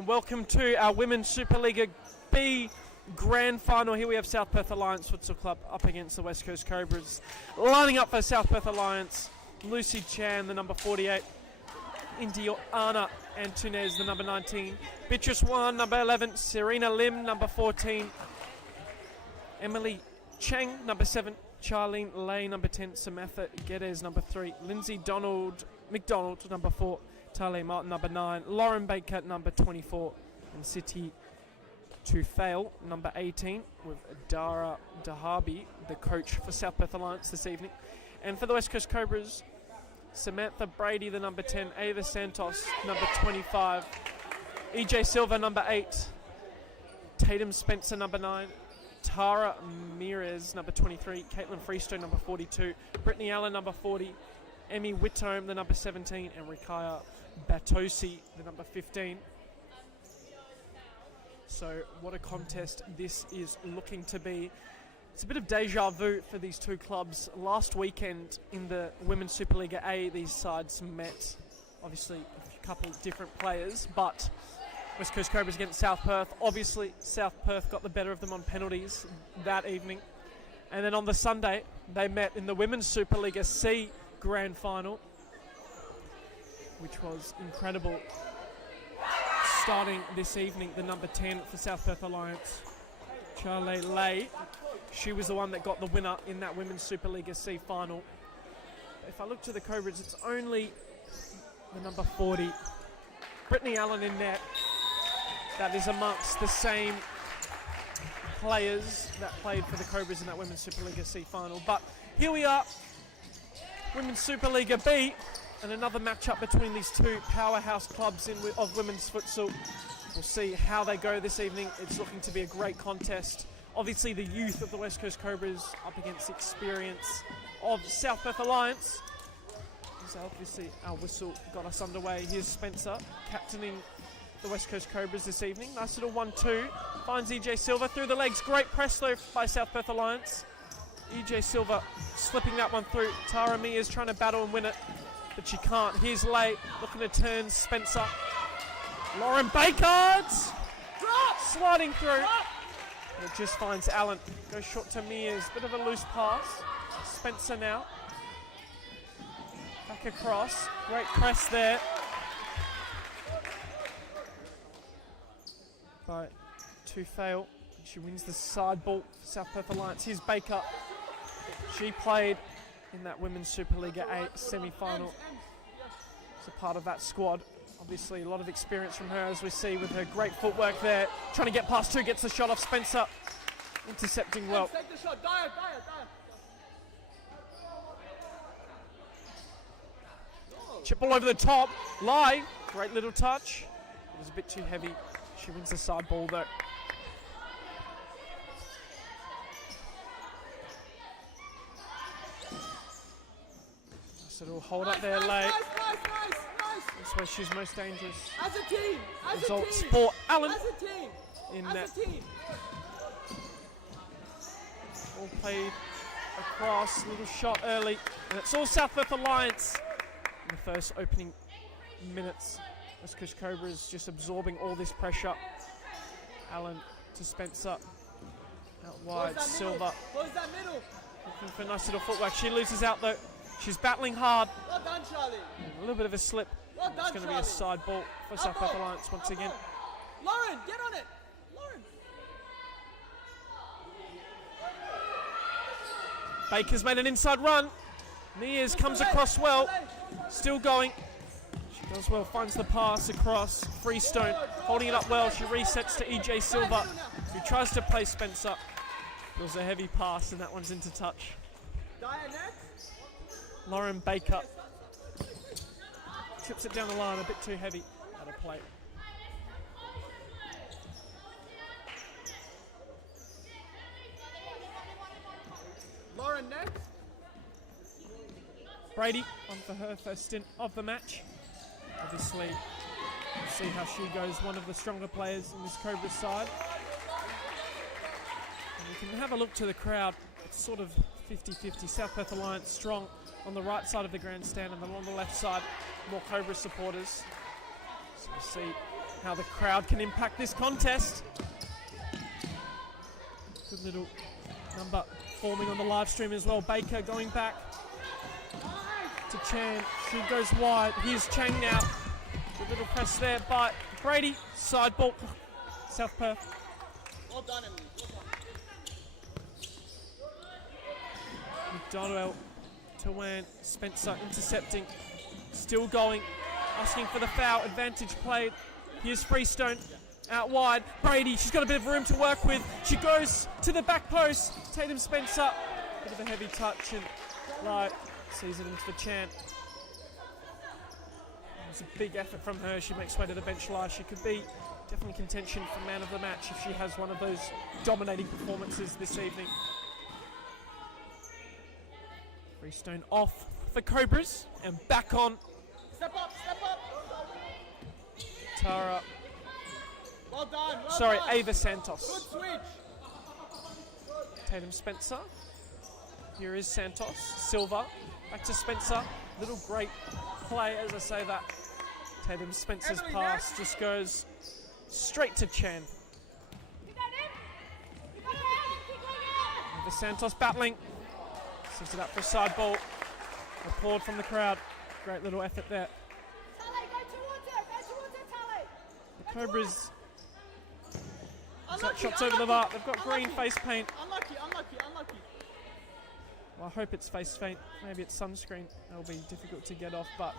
and welcome to our Women's Supa-Liga B Grand Final. Here we have South Perth Alliance Futsal Club up against the West Coast Cobras. Lining up for South Perth Alliance, Lucy Chan, the number 48, Indiana Antunes, the number 19, Beatrice Wan, number 11, Serena Lim, number 14, Emily Cheng, number 7, Charlene Lay, number 10, Samantha Geddes, number 3, Lindsay McDonald, number 4, Tale Martin, number 9, Lauren Baker, number 24, and City Tufail, number 18, with Dara Dahabi, the coach for South Perth Alliance this evening. And for the West Coast Cobras, Samantha Brady, the number 10, Ava Santos, number 25, EJ Silva, number 8, Tatum Spencer, number 9, Tara Mirez, number 23, Caitlin Freestone, number 42, Brittany Allen, number 40, Emmy Whitome, the number 17, and Rikaya Batosi, the number 15. So what a contest this is looking to be. It's a bit of deja vu for these two clubs. Last weekend in the Women's Supa-Liga A, these sides met. Obviously, a couple of different players, but West Coast Cobras against South Perth. Obviously, South Perth got the better of them on penalties that evening. And then on the Sunday, they met in the Women's Supa-Liga C Grand Final, which was incredible. Starting this evening, the number 10 for South Perth Alliance, Charlie Lay. She was the one that got the winner in that Women's Supa-Liga C final. If I look to the Cobras, it's only the number 40, Brittany Allen, in net. That is amongst the same players that played for the Cobras in that Women's Supa-Liga C final. But here we are, Women's Supa-Liga B, and another matchup between these two powerhouse clubs of women's futsal. We'll see how they go this evening. It's looking to be a great contest. Obviously, the youth of the West Coast Cobras up against the experience of South Perth Alliance. So obviously, our whistle got us underway. Here's Spencer captaining the West Coast Cobras this evening. Nice little 1-2. Finds EJ Silva through the legs. Great press though by South Perth Alliance. EJ Silva slipping that one through. Tara Mia is trying to battle and win it, but she can't. Here's Lay looking to turn Spencer. Lauren Baker sliding through. And it just finds Allen. Goes short to Mears. Bit of a loose pass. Spencer now. Back across. Great press there by Tufail. She wins the side ball for South Perth Alliance. Here's Baker. She played in that Women's Supa-Liga A semi-final. It's a part of that squad. Obviously, a lot of experience from her, as we see with her great footwork there. Trying to get past two, gets the shot off Spencer. Intercepting well. Take the shot. Dire. Chip all over the top. Lai, great little touch. It was a bit too heavy. She wins the side ball though. So it'll hold up there late. Nice. That's where she's most dangerous. As a team. Results for Allen. As a team. In As that. a team. All played across. Little shot early. And it's all South Perth Alliance in the first opening minutes. West Coast Cobras just absorbing all this pressure. Allen to Spencer. Out wide. Silva. Close that middle. Looking for a nice little footwork. She loses out though. She's battling hard. Well done, Charlie. A little bit of a slip. Well done, It's going to be a side ball for South Perth Alliance once again. Lauren, get on it. Lauren. Baker's made an inside run. Mears comes across well. Still going. She does well. Finds the pass across. Freestone holding it up well. She resets to EJ Silva, who tries to play Spencer. It was a heavy pass and that one's into touch. Dire next. Lauren Baker tips it down the line, a bit too heavy at a plate. Lauren next. Brady on for her first stint of the match. Obviously, we'll see how she goes, one of the stronger players in this Cobras side. And we can have a look to the crowd. It's sort of 50-50. South Perth Alliance strong on the right side of the grandstand, and then on the left side, more Cobras supporters. So we see how the crowd can impact this contest. Good little number forming on the live stream as well. Baker going back to Chan. She goes wide. Here's Chang now. Good little press there by Brady. Side ball. South Perth. Well done, Emily. McDonald to Wan. Spencer intercepting. Still going. Asking for the foul. Advantage played. Here's Freestone. Out wide. Brady. She's got a bit of room to work with. She goes to the back post. Tatum Spencer. Bit of a heavy touch and Light sees it into the Chan. It's a big effort from her. She makes way to the bench line. She could be definitely contention for man of the match if she has one of those dominating performances this evening. Freestone off for Cobras and back on. Step up, step up. Tara. Well done, well Sorry, done. Ava Santos. Good switch. Tatum Spencer. Here is Santos. Silva. Back to Spencer. Little great play as I say that. Tatum Spencer's Emily, pass just goes straight to Chan. Ava Santos battling. Sets it up for a side ball. Applaud from the crowd. Great little effort there. The Cobras got shots over the bar. They've got green face paint. Unlucky, unlucky, unlucky. Well, I hope it's face paint. Maybe it's sunscreen. It'll be difficult to get off, but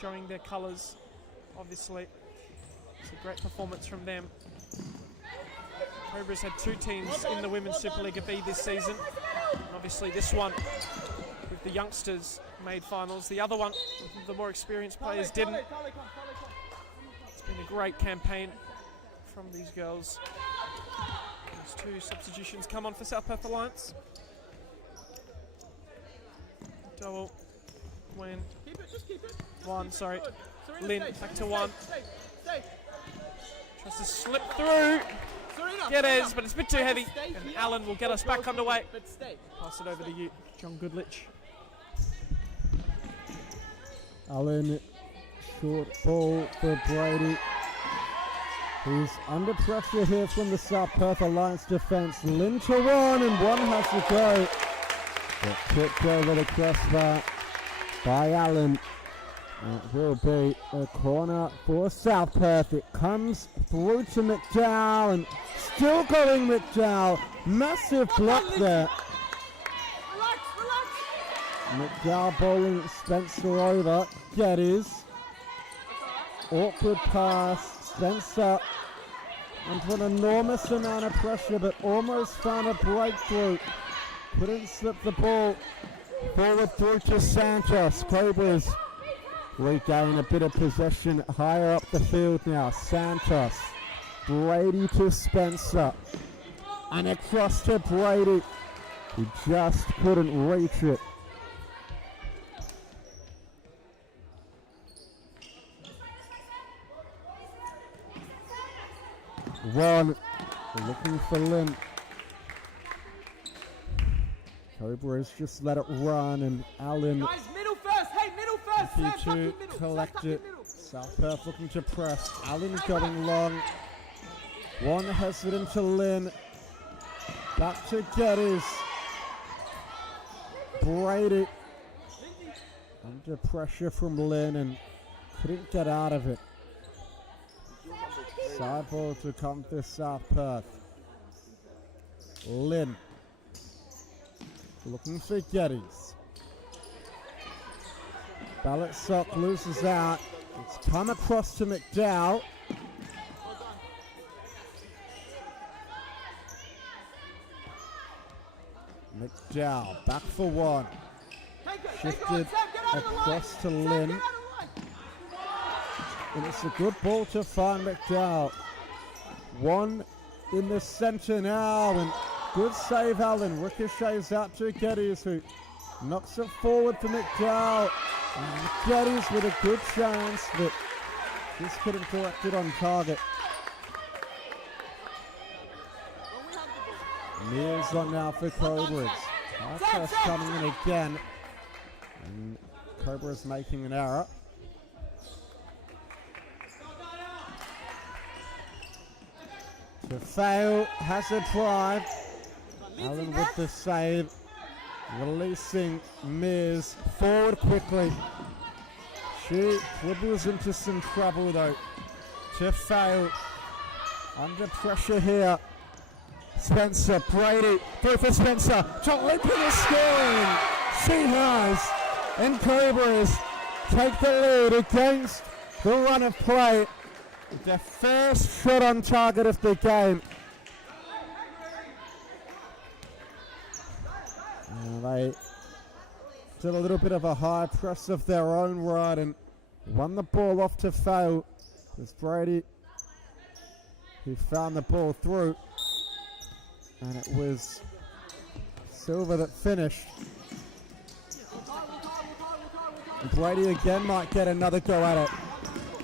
showing their colours, obviously. It's a great performance from them. Cobras had two teams in the Women's Supa-Liga B this season. And obviously this one, with the youngsters, made finals. The other one, with the more experienced players, didn't. It's been a great campaign from these girls. There's two substitutions come on for South Perth Alliance. Double. When. Keep it, just keep it. One, sorry. Good. Serena, Lynn, stay, back to Serena, one. Stay. Tries to slip through. Serena, Get Serena. us, but it's a bit too heavy. Stay And here. Alan will get us back underway. But stay. Pass it over to you, John Goodlich. Allen, short ball for Brady. He's under pressure here from the South Perth Alliance defence. Lynn to one, and one has to go. But kicked over the crossbar by Allen. It will be a corner for South Perth. It comes through to McDowell, and still going McDowell. Massive block there. Relax, relax. McDowell bowling Spencer over. Geddes. Awkward pass. Spencer under an enormous amount of pressure, but almost found a breakthrough. Couldn't slip the ball forward through to Santos. Cobras regain a bit of possession higher up the field now. Santos. Brady to Spencer. And across to Brady. He just couldn't reach it. One. Looking for Lynn. Cobras just let it run, and Allen Guys, middle first. Hey, middle first. looking Sam, tuck to in middle. collect Sam, tuck in it. middle. South Perth looking to press. Allen going long. One hesitant to Lynn. Back to Geddes. Brady under pressure from Lynn and couldn't get out of it. Side ball to come to South Perth. Lynn looking for Geddes. Ballot sock loses out. It's come across to McDowell. McDowell back for one. Shifted across to Lynn. And it's a good ball to find McDowell. One in the centre now, and good save Allen. Ricochets out to Geddes, who knocks it forward for McDowell. And Geddes with a good chance, but just couldn't direct it on target. Mears on now for Cobras. High press coming in again. And Cobras making an error. Tefao has a drive. Allen with the save. Releasing Miz forward quickly. She dribbles into some trouble though. Tefao under pressure here. Spencer, Brady, through for Spencer. John Lincoln is scoring. She has. And Cobras take the lead against the run of play. Their first shot on target of the game. They did a little bit of a high press of their own right and won the ball off to Fail. It's Brady who found the ball through. And it was Silver that finished. And Brady again might get another go at it.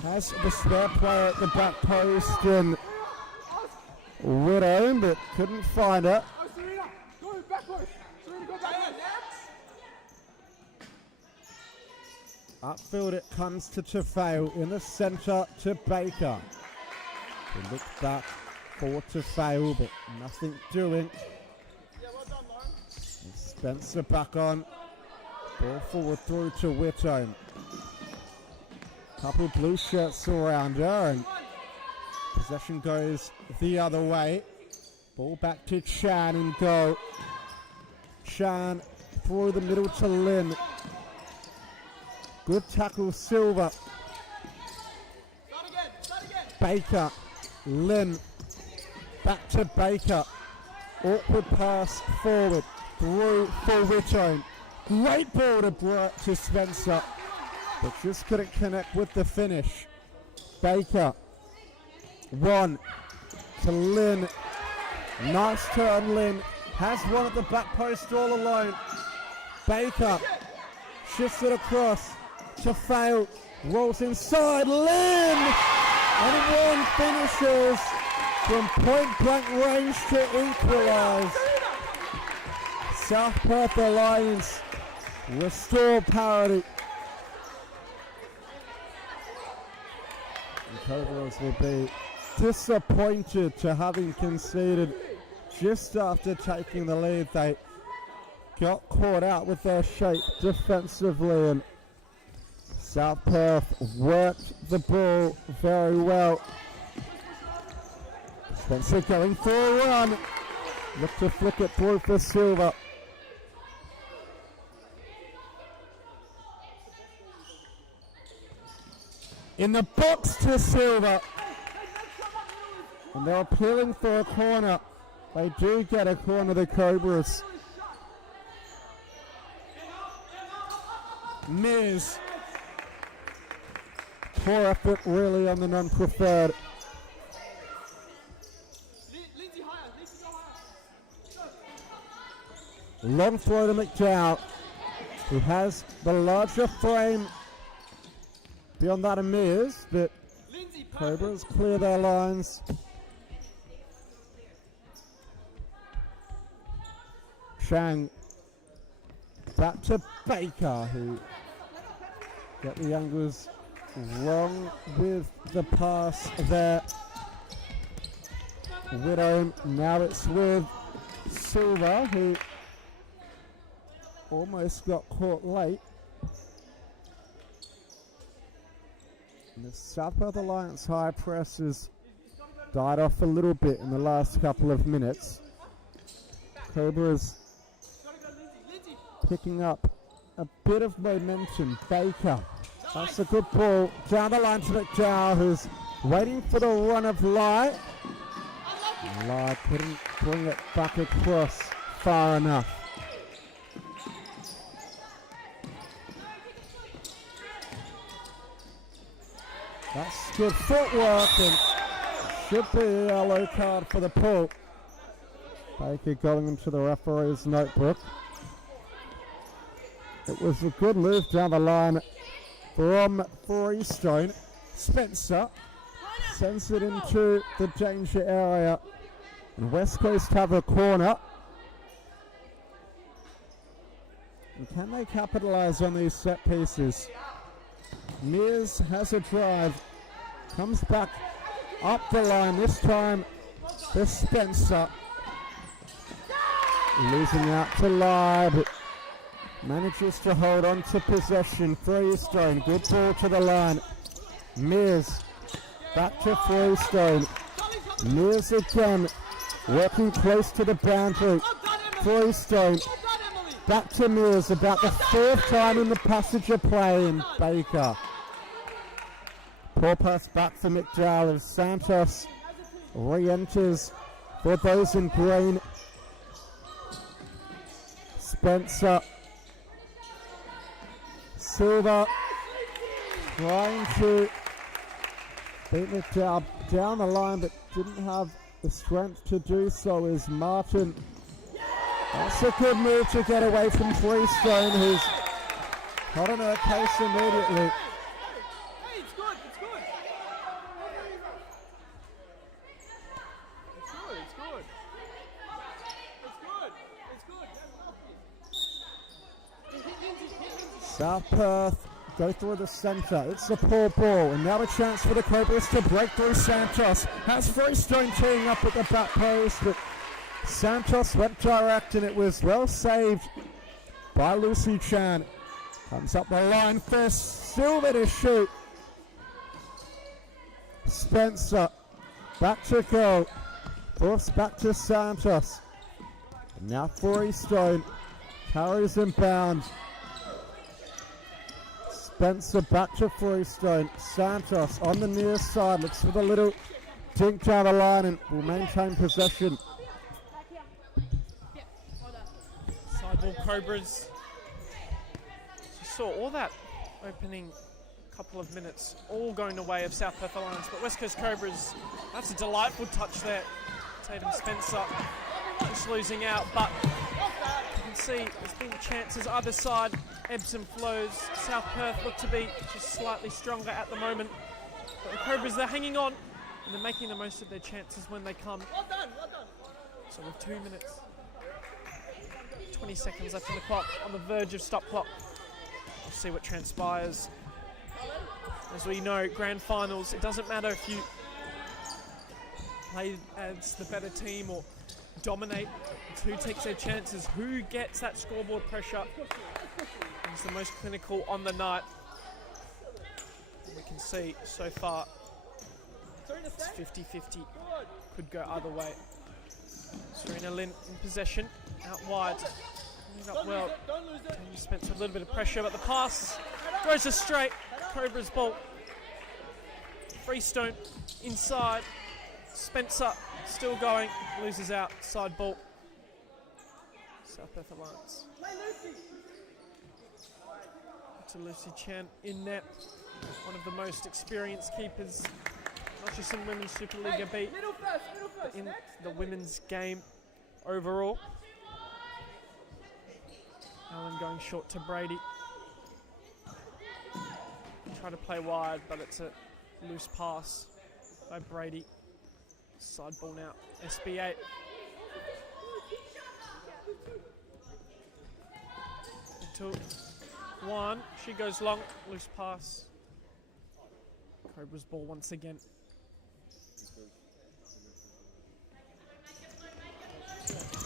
Has the spare player at the back post and Widow, but couldn't find it. Upfield it comes to Tefao in the centre to Baker. He looks back for Tefao, but nothing doing. And Spencer back on. Ball forward through to Whitome. Couple blue shirts around her, and possession goes the other way. Ball back to Chan and goal. Chan through the middle to Lynn. Good tackle, Silver. Start again. Baker, Lynn, back to Baker. Awkward pass forward, through for Whitome. Great ball to Spencer, but just couldn't connect with the finish. Baker, one to Lynn. Nice turn, Lynn. Has one at the back post all alone. Baker shifts it across. Tefao rolls inside, Lynn! And one finishes from point blank range to equalise. South Perth Alliance restore parity. The Cobras will be disappointed to having conceded just after taking the lead. They got caught out with their shape defensively, and South Perth worked the ball very well. Spencer going for a run. Look to flick it through for Silver. In the box to Silver. And they're appealing for a corner. They do get a corner, the Cobras. Miz. Poor effort really on the non-preferred. Lindsay higher. Long throw to McDowell, who has the larger frame beyond that of Miz, but Cobras clear their lines. Chang back to Baker, who got the Youngers wrong with the pass there. Widow, now it's with Silver, who almost got caught late. And the South Perth Alliance high press has died off a little bit in the last couple of minutes. Cobras picking up a bit of momentum. Baker, that's a good ball down the line to McDowell, who's waiting for the run of Lai. Lai couldn't bring it back across far enough. That's good footwork and should be a yellow card for the pull. Baker going into the referee's notebook. It was a good move down the line from Freestone. Spencer sends it into the danger area. And West Coast have a corner. And can they capitalise on these set pieces? Mears has a drive. Comes back up the line. This time for Spencer. Losing out to Lie, but manages to hold on to possession. Freestone, good ball to the line. Mears, back to Freestone. Mears again, working close to the boundary. Freestone, back to Mears, about the 4th time in the passage of play, and Baker. Poor pass back for McDowell as Santos re-enters for those in green. Spencer. Silva trying to beat McDowell down the line, but didn't have the strength to do so. Is Martin. That's a good move to get away from Freestone, who's hot on her case immediately. Hey, it's good, it's good. It's good, it's good. It's good, it's good. South Perth go through the centre. It's a poor ball, and now a chance for the Cobras to break through Santos. Has Freestone teeing up at the back post, but Santos went direct, and it was well saved by Lucy Chan. Comes up the line for Silva to shoot. Spencer back to goal. Forced back to Santos. And now Freestone carries him bound. Spencer back to Freestone. Santos on the near side. Looks for the little dink down the line and will maintain possession. Side ball Cobras. You saw all that opening couple of minutes, all going the way of South Perth Alliance, but West Coast Cobras, that's a delightful touch there. Tatum Spencer just losing out, but you can see there's been chances either side, ebbs and flows. South Perth look to be just slightly stronger at the moment, but the Cobras, they're hanging on and they're making the most of their chances when they come. Well done, well done. So with 2 minutes, 20 seconds left on the clock, on the verge of stop clock. We'll see what transpires. As we know, grand finals, it doesn't matter if you play as the better team or dominate. It's who takes their chances, who gets that scoreboard pressure, is the most clinical on the night. And we can see so far it's 50-50, could go either way. Serena Lynn in possession, out wide, up well. He spent a little bit of pressure, but the pass goes us straight. Cobra's ball. Freestone inside. Spencer still going, loses out. Side ball. South Perth Alliance. To Lucy Chan in net. One of the most experienced keepers, not just in Women's Supa-Liga B, but in the women's game overall. Allen going short to Brady. Try to play wide, but it's a loose pass by Brady. Side ball now, SB8. Into one, she goes long, loose pass. Cobra's ball once again.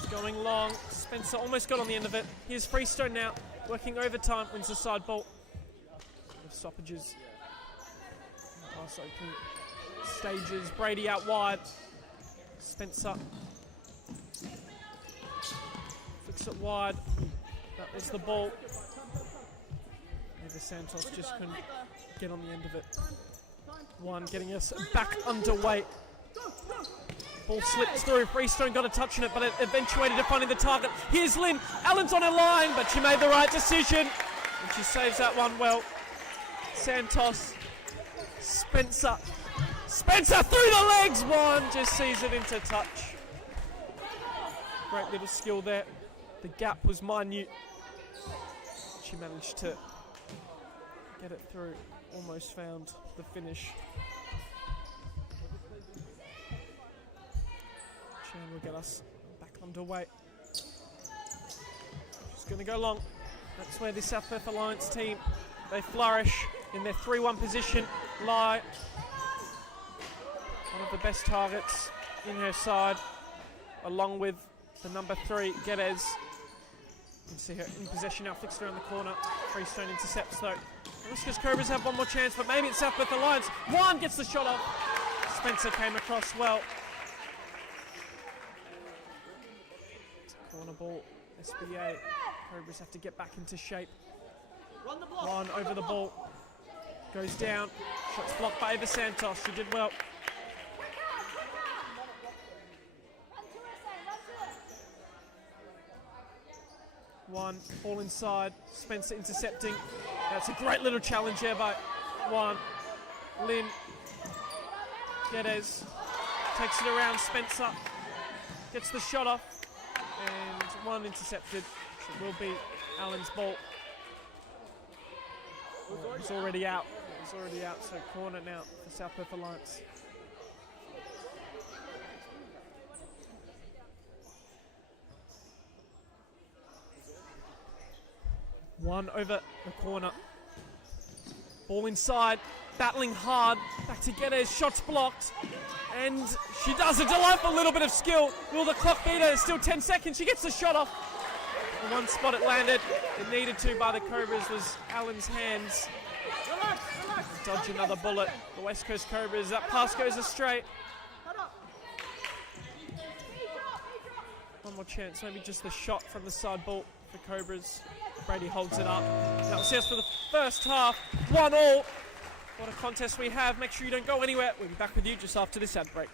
Going long, Spencer almost got on the end of it. Here's Freestone now, working overtime, wins the side ball. With stoppages. Pass open stages, Brady out wide. Spencer. Flicks it wide. That was the ball. Maybe Santos just couldn't get on the end of it. One getting us back underway. Ball slips through, Freestone got a touch on it, but it eventuated to finding the target. Here's Lynn, Allen's on her line, but she made the right decision. And she saves that one well. Santos, Spencer through the legs, one, just sees it into touch. Great little skill there. The gap was minute. She managed to get it through, almost found the finish. Chan will get us back underway. She's going to go long. That's where the South Perth Alliance team, they flourish in their 3-1 position. Lie, one of the best targets in her side, along with the number 3, Geddes. You can see her in possession now, fixed around the corner. Freestone intercepts though. The West Coast Cobras have one more chance, but maybe it's South Perth Alliance. One gets the shot off. Spencer came across well. Corner ball, SBA. Cobras have to get back into shape. One over the ball. Goes down. Shots blocked by Eva Santos. She did well. One, all inside. Spencer intercepting. That's a great little challenge there by one. Lynn. Geddes takes it around. Spencer gets the shot off. And one intercepted. It will be Allen's ball. It's already out. It's already out. So corner now for South Perth Alliance. One over the corner. Ball inside. Battling hard. Back to Geddes. Shots blocked. And she does a delightful little bit of skill. Will the clock beat her? Still 10 seconds. She gets the shot off. In one spot it landed. It needed to by the Cobras was Allen's hands. Dodge another bullet. The West Coast Cobras. That pass goes astray. One more chance. Maybe just the shot from the side ball for Cobras. Brady holds it up. That was it for the first half. 1-1. What a contest we have. Make sure you don't go anywhere. We'll be back with you just after this ad break.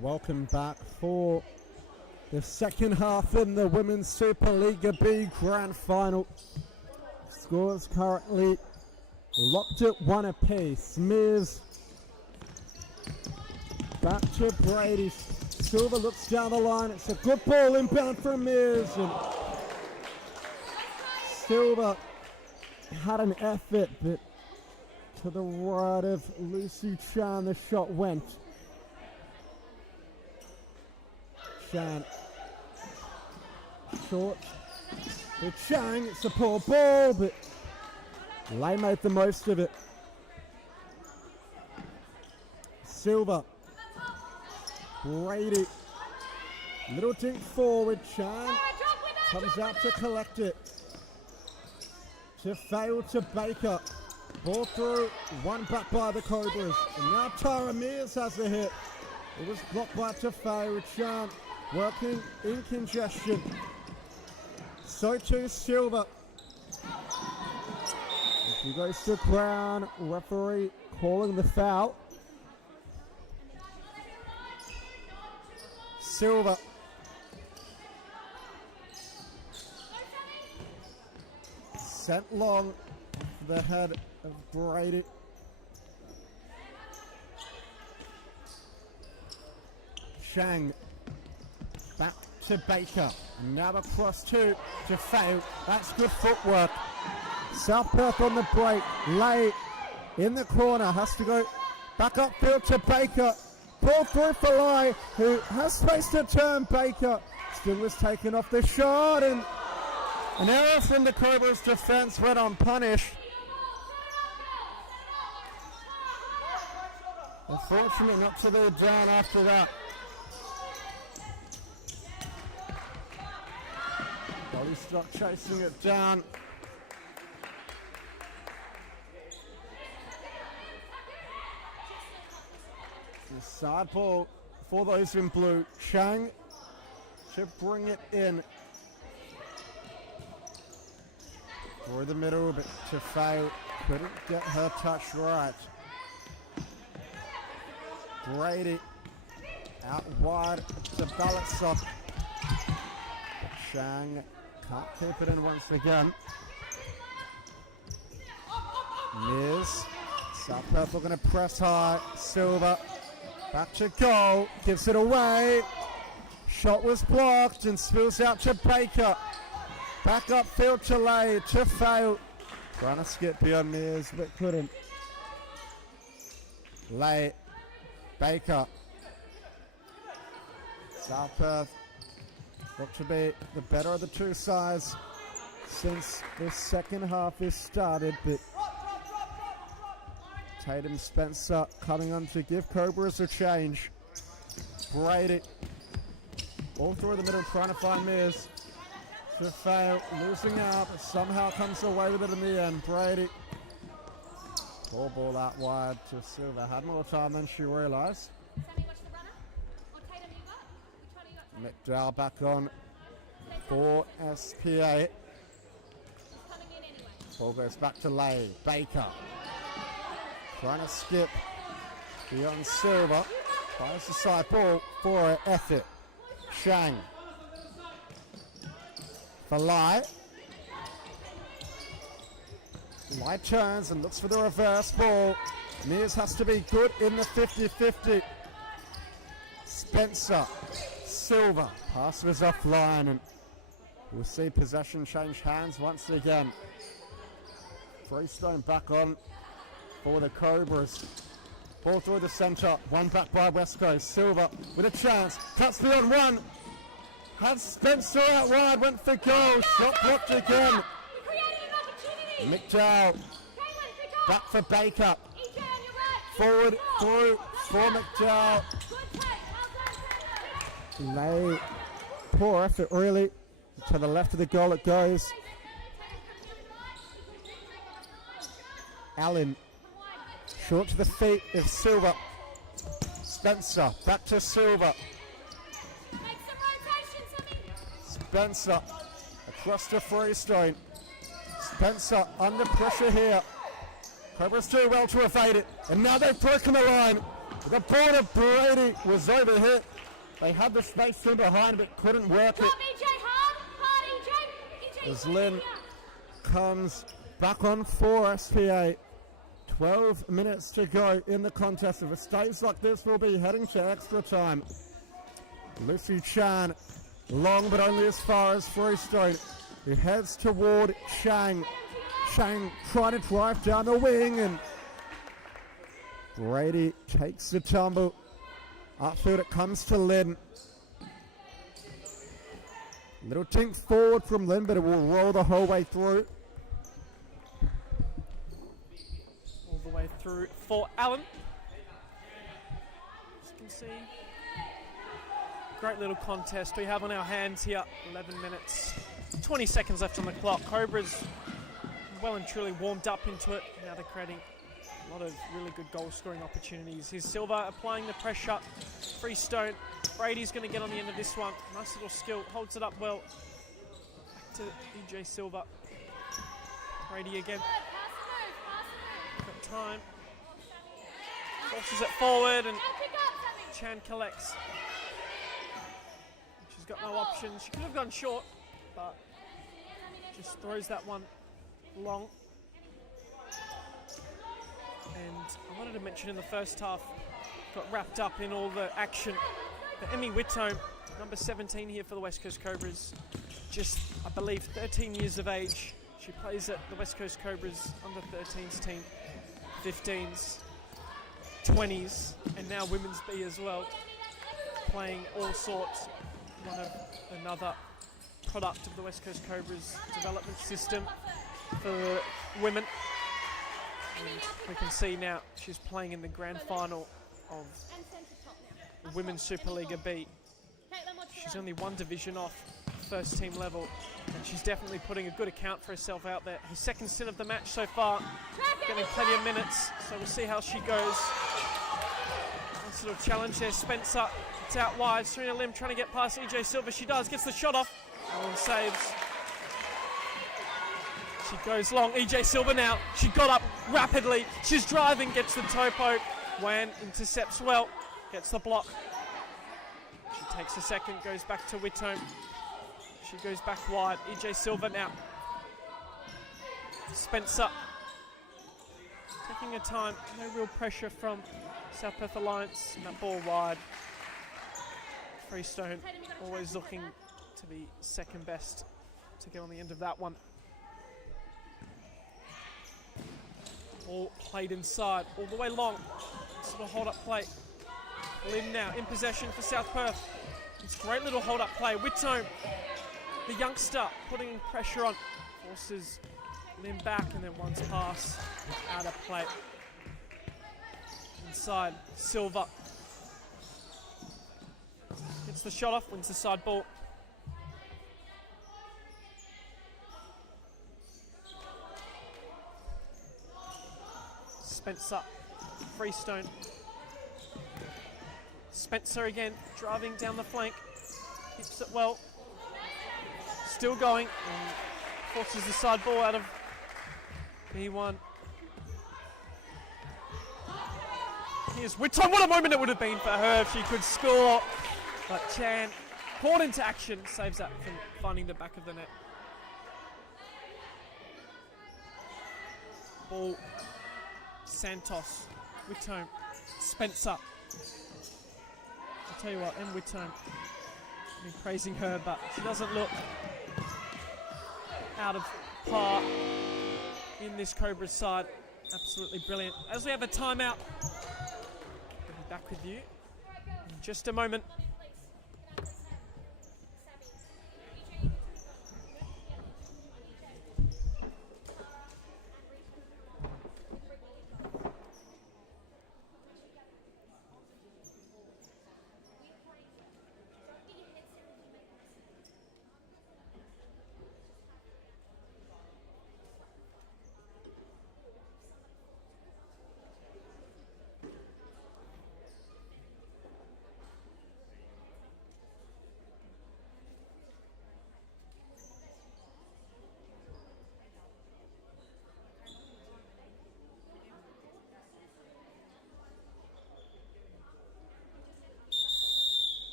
Welcome back for the second half in the Women's Supa-Liga B Grand Final. Scores currently locked at 1 apiece. Mears back to Brady. Silver looks down the line. It's a good ball inbound from Mears. And Silver had an effort, but to the right of Lucy Chan, the shot went. Chan short. With Chang, it's a poor ball, but Lay made the most of it. Silva. Brady. Little dink forward, Chang. Comes out to collect it. To fail to Baker. Ball through, one back by the Cobras. And now Tara Mears has a hit. It was blocked by Tafay. Chan working in congestion. So too Silva. She goes to ground. Referee calling the foul. Silva. Sent long for the head of Brady. Chang. Back to Baker. Now across to fail. That's good footwork. South Perth on the break. Lay in the corner. Has to go back upfield to Baker. Ball through for Lai, who has space to turn. Baker still was taken off the shot, and an error from the Cobras defense went unpunished. Unfortunately, not to the down after that. Bolly Stock chasing it down. The side ball for those in blue. Chang to bring it in. Through the middle, but to fail. Couldn't get her touch right. Brady out wide to Balitsoff. Chang can't keep it in once again. Mears. South Perth are going to press high. Silva back to goal. Gives it away. Shot was blocked and spills out to Baker. Back upfield to Lay. To fail. Trying to skip beyond Mears but couldn't. Lay. Baker. South Perth got to be the better of the two sides since the second half has started, but Tatum Spencer coming on to give Cobras a change. Brady all through the middle trying to find Mears. To fail, losing out, but somehow comes away with it in the end. Brady. Ball out wide to Silva. Had more time than she realised. McDowell back on for SPA. Ball goes back to Lay. Baker. Trying to skip beyond Silva. Tries the side ball for an effort. Chang. For Lai. Lai turns and looks for the reverse ball. Mears has to be good in the 50-50. Spencer. Silva. Pass was offline and we'll see possession change hands once again. Freestone back on for the Cobras. Ball through the centre. One back by West Coast. Silva with a chance. Cuts beyond one. Has Spencer out wide. Went for goal. Shot blocked again. McDowell. Back for Baker. Forward through for McDowell. Lay. Poor effort really. To the left of the goal it goes. Allen. Short to the feet of Silva. Spencer. Back to Silva. Spencer. Across to Freestone. Spencer under pressure here. Cobras do well to evade it. And now they've broken the line. The ball of Brady was overhit. They had the space in behind but couldn't work it. As Lynn comes back on for SPA. 12 minutes to go in the contest. If it stays like this, we'll be heading to extra time. Lucy Chan, long but only as far as Freestone, who heads toward Chang. Chang trying to drive down the wing and Brady takes the tumble. Upfield it comes to Lynn. Little tink forward from Lynn, but it will roll the whole way through. All the way through for Allen. As you can see, great little contest we have on our hands here. 11 minutes, 20 seconds left on the clock. Cobras well and truly warmed up into it. Now they're creating a lot of really good goal scoring opportunities. Here's Silva applying the pressure. Freestone. Brady's going to get on the end of this one. Nice little skill. Holds it up well. Back to EJ Silva. Brady again. Got time. Forces it forward and Chan collects. She's got no options. She could have gone short, but just throws that one long. And I wanted to mention in the first half, got wrapped up in all the action. But Emmy Whitome, number 17 here for the West Coast Cobras, just, I believe, 13 years of age. She plays at the West Coast Cobras under 13s team, 15s, 20s, and now Women's B as well, playing all sorts. One of another product of the West Coast Cobras development system for women. And we can see now she's playing in the grand final of the Women's Supa-Liga B. She's only one division off first team level, and she's definitely putting a good account for herself out there. Her second stint of the match so far, getting plenty of minutes, so we'll see how she goes. Nice little challenge there, Spencer. It's out wide. Serena Lim trying to get past EJ Silva. She does, gets the shot off. Allen saves. She goes long. EJ Silva now. She got up rapidly. She's driving, gets the toe poke. Wan intercepts well, gets the block. She takes a second, goes back to Whitome. She goes back wide. EJ Silva now. Spencer. Taking her time. No real pressure from South Perth Alliance. And that ball wide. Freestone always looking to be second best to get on the end of that one. Ball played inside, all the way long. Sort of hold-up play. Lynn now in possession for South Perth. It's great little hold-up play. Whitome, the youngster, putting pressure on. Forces Lynn back, and then one's pass out of play. Inside, Silva. Gets the shot off, wins the side ball. Spencer, Freestone. Spencer again, driving down the flank. Keeps it well. Still going. And forces the side ball out of B1. Here's Whitome. What a moment it would have been for her if she could score. But Chan, caught into action, saves that from finding the back of the net. Ball. Santos, Whitome, Spencer. I'll tell you what, and Whitome, I've been praising her, but she doesn't look out of par in this Cobras side. Absolutely brilliant. As we have a timeout, we'll be back with you in just a moment.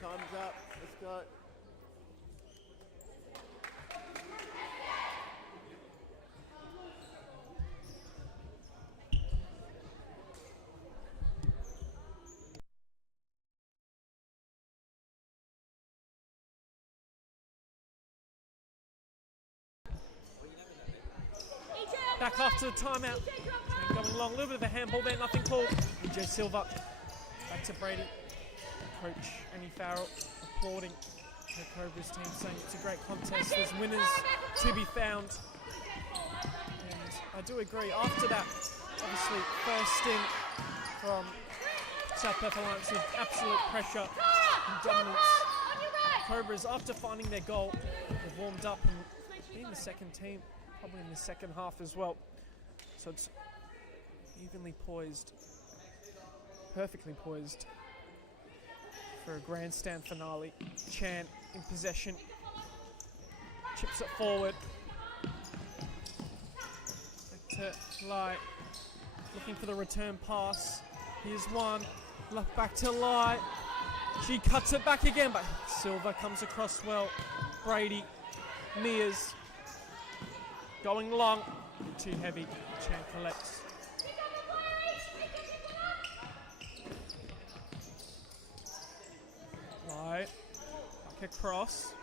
Time's up. Let's go. Back after the timeout. going long. A little bit of a handball there, nothing called. EJ Silva back to Brady. Coach Annie Farrell applauding her Cobras team, saying it's a great contest. There's winners to be found. And I do agree. After that, obviously, first stint from South Perth Alliance with absolute pressure and dominance. Cobras, after finding their goal, have warmed up and been the second team, probably in the second half as well. So it's evenly poised, perfectly poised for a grandstand finale. Chan in possession, chips it forward. Back to Lai, looking for the return pass. Here's one, left back to Lai. She cuts it back again, but Silva comes across well. Brady, Mears, going long, too heavy. Chan collects. Lai, back across.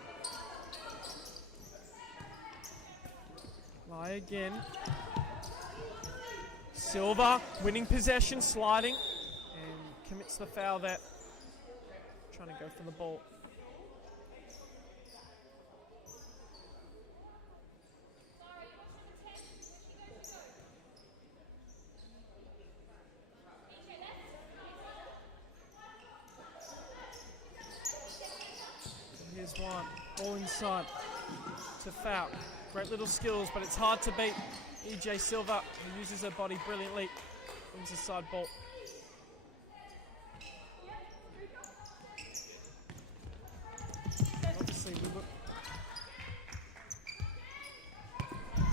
Lai again. Silva winning possession, sliding, and commits the foul there. Trying to go for the ball. Here's one, ball inside to foul. Great little skills, but it's hard to beat. EJ Silva, who uses her body brilliantly, wins the side ball. Obviously, we were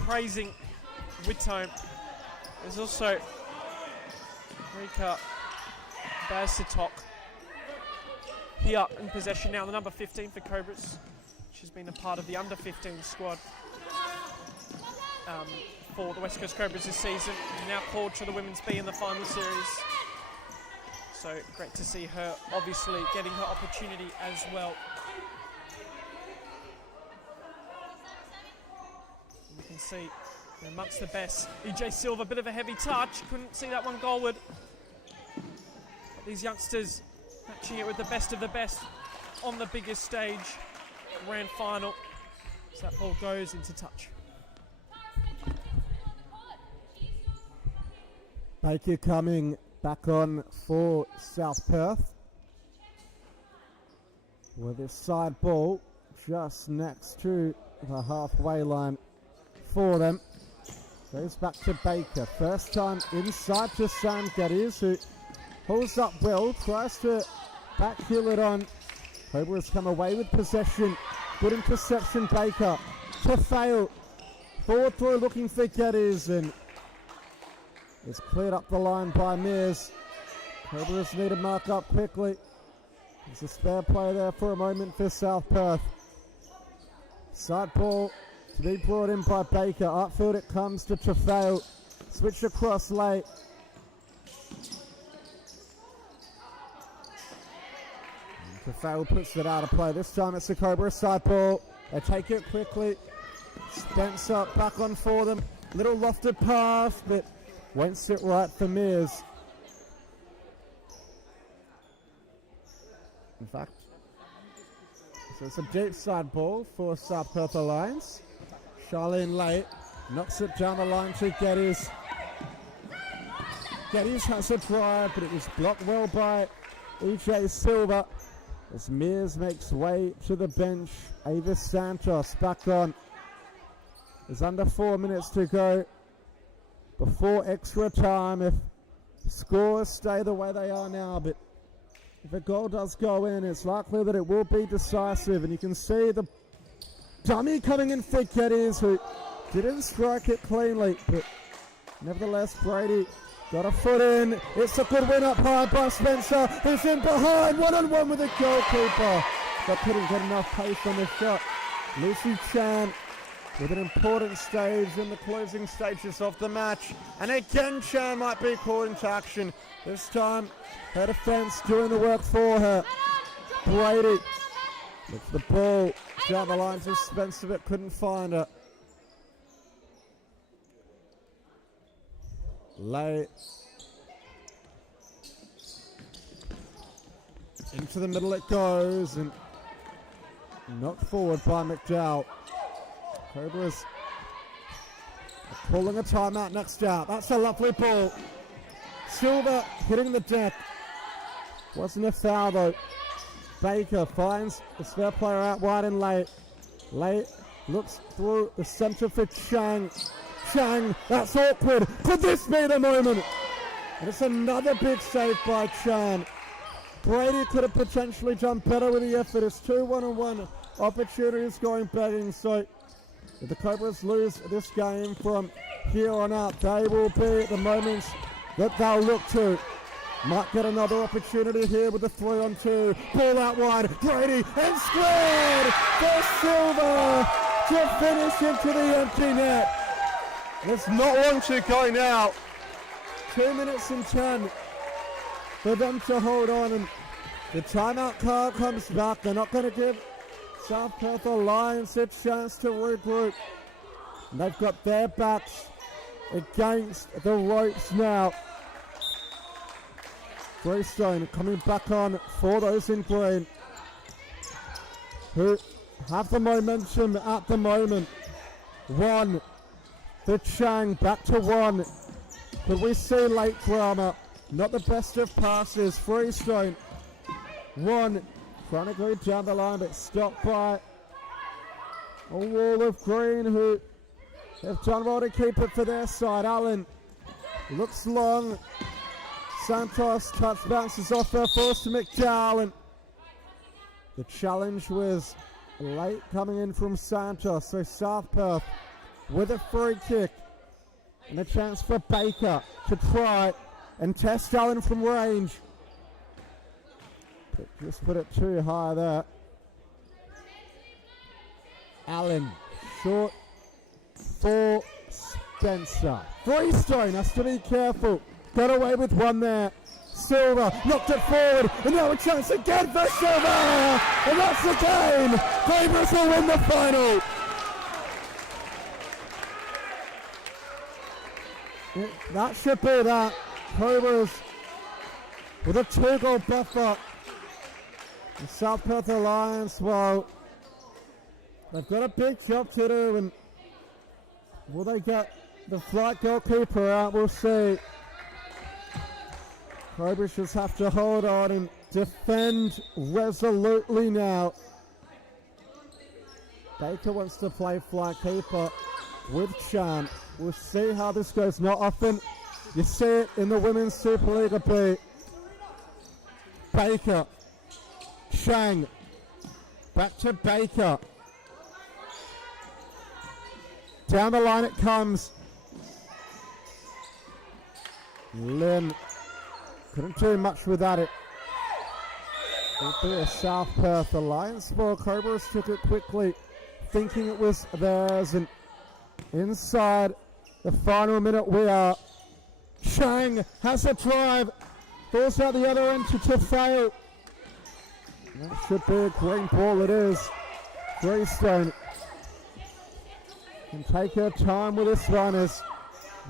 praising Whitome. There's also Rika Basatok here in possession now, the number 15 for Cobras. She's been a part of the under 15 squad for the West Coast Cobras this season, now called to the Women's B in the final series. So great to see her obviously getting her opportunity as well. And you can see they're amongst the best. EJ Silva, a bit of a heavy touch, couldn't see that one goalward. But these youngsters matching it with the best of the best on the biggest stage, grand final. So that ball goes into touch. Baker coming back on for South Perth. With this side ball just next to the halfway line for them. Goes back to Baker. First time inside to Sam Geddes, who pulls up well, tries to backheel it on. Cobras come away with possession. Good interception, Baker to fail. Forward through looking for Geddes, and it's cleared up the line by Mears. Cobras need to mark up quickly. There's a spare play there for a moment for South Perth. Side ball to be brought in by Baker. Outfield it comes to Trefale. Switch across late. Trefale puts it out of play. This time it's the Cobra side ball. They take it quickly. Spencer back on for them. Little lofted pass, but won't sit right for Mears. In fact, so it's a deep side ball for South Perth Alliance. Charlene Late knocks it down the line to Geddes. Geddes has a drive, but it was blocked well by EJ Silva. As Mears makes way to the bench, Avis Santos back on. There's under 4 minutes to go before extra time if scores stay the way they are now, but if a goal does go in, it's likely that it will be decisive. And you can see the dummy coming in for Geddes, who didn't strike it cleanly, but nevertheless Brady got a foot in. It's a good win up high by Spencer, who's in behind, one-on-one with the goalkeeper, but couldn't get enough pace on the shot. Lucy Chan with an important stage in the closing stages of the match. And again, Chan might be called into action. This time, her defence doing the work for her. Brady with the ball down the line to Spencer, but couldn't find her. Late. Into the middle it goes and knocked forward by McDowell. Cobras pulling a timeout next out. That's a lovely ball. Silver hitting the deck. Wasn't a foul though. Baker finds the spare player out wide and Late. Late looks through the centre for Chang. Chang, that's awkward. Could this be the moment? And it's another big save by Chan. Brady could have potentially done better with the effort. It's 2 1-on-1 opportunities going begging. So if the Cobras lose this game from here on out, they will be the moments that they'll look to. Might get another opportunity here with the 3-on-2. Ball out wide. Brady and squared for Silver to finish into the empty net. There's not long to go now. 2 minutes and 10 for them to hold on, and the timeout card comes back. They're not going to give South Perth Alliance a chance to regroup. And they've got their backs against the ropes now. Greystone coming back on for those in green, who have the momentum at the moment. 1 for Chang, back to 1. But we see late drama. Not the best of passes. Freestone. 1. Trying to go down the line, but stopped by a wall of green who have done well to keep it for their side. Allen looks long. Santos touch bounces off there, forced to McDowell. And the challenge was late coming in from Santos. So South Perth with a free kick. And a chance for Baker to try and test Allen from range. But just put it too high there. Allen, short for Spencer. Freestone has to be careful. Got away with 1 there. Silver knocked it forward, and now a chance again for Silver! And that's the game! Cobras will win the final! That should be that. Cobras with a 2-goal buffer. The South Perth Alliance, well, they've got a big job to do, and will they get the flight goalkeeper out? We'll see. Cobras just have to hold on and defend resolutely now. Baker wants to play flight keeper with Chan. We'll see how this goes. Not often you see it in the Women's Supa-Liga B. Baker. Chang. Back to Baker. Down the line it comes. Lynn couldn't do much without it. It'll be a South Perth Alliance ball. Cobras took it quickly, thinking it was theirs, and inside the final minute we are. Chang has a drive, falls out the other end to fail. That should be a green ball, it is. Greystone can take her time with this one as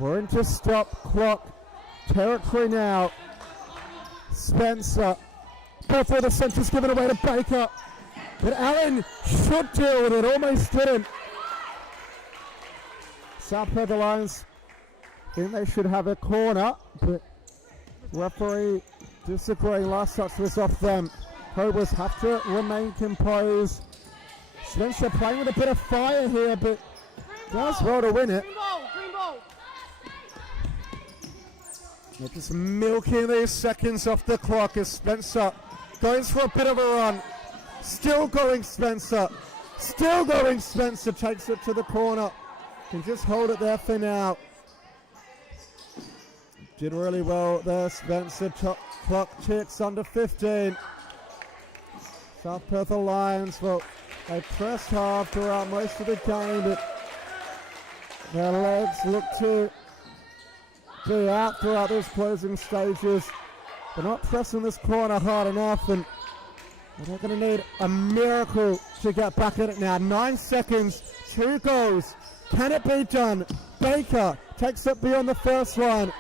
we're into stop clock territory now. Spencer, ball for the centre's given away to Baker, but Allen should deal with it, almost didn't. South Perth Alliance think they should have a corner, but referee disagreeing. Last touch was off them. Cobras have to remain composed. Spencer playing with a bit of fire here, but does well to win it. Green ball, green ball. They're just milking these seconds off the clock as Spencer goes for a bit of a run. Still going Spencer. Still going Spencer. Takes it to the corner. Can just hold it there for now. Did really well there, Spencer. Clock ticks under 15. South Perth Alliance, well, they pressed hard throughout most of the game, but their legs look to be out throughout those closing stages. They're not pressing this corner hard enough, and they're going to need a miracle to get back at it now. 9 seconds, 2 goals. Can it be done? Baker takes it beyond the first line.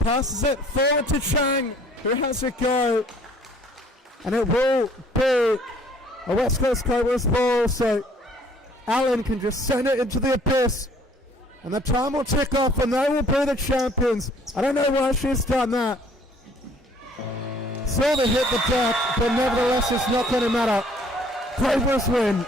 Passes it forward to Chang, who has a go. And it will be a West Coast Cobras ball, so Allen can just send it into the abyss. And the time will tick off and they will be the champions. I don't know why she's done that. Saw the hit the deck, but nevertheless it's not going to matter. Cobras win.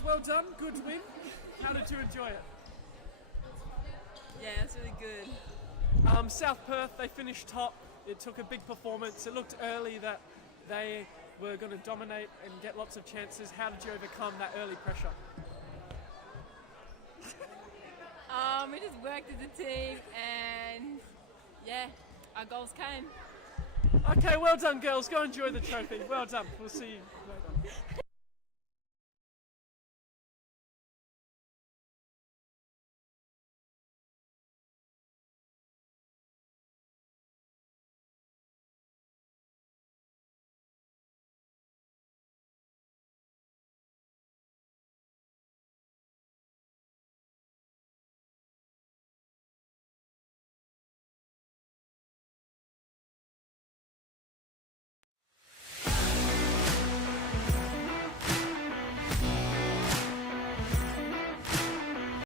Girls, well done. Good win. How did you enjoy it? Yeah, it's really good. South Perth, they finished top. It took a big performance. It looked early that they were going to dominate and get lots of chances. How did you overcome that early pressure? We just worked as a team and yeah, our goals came. Okay, well done, girls. Go enjoy the trophy. Well done. We'll see you later.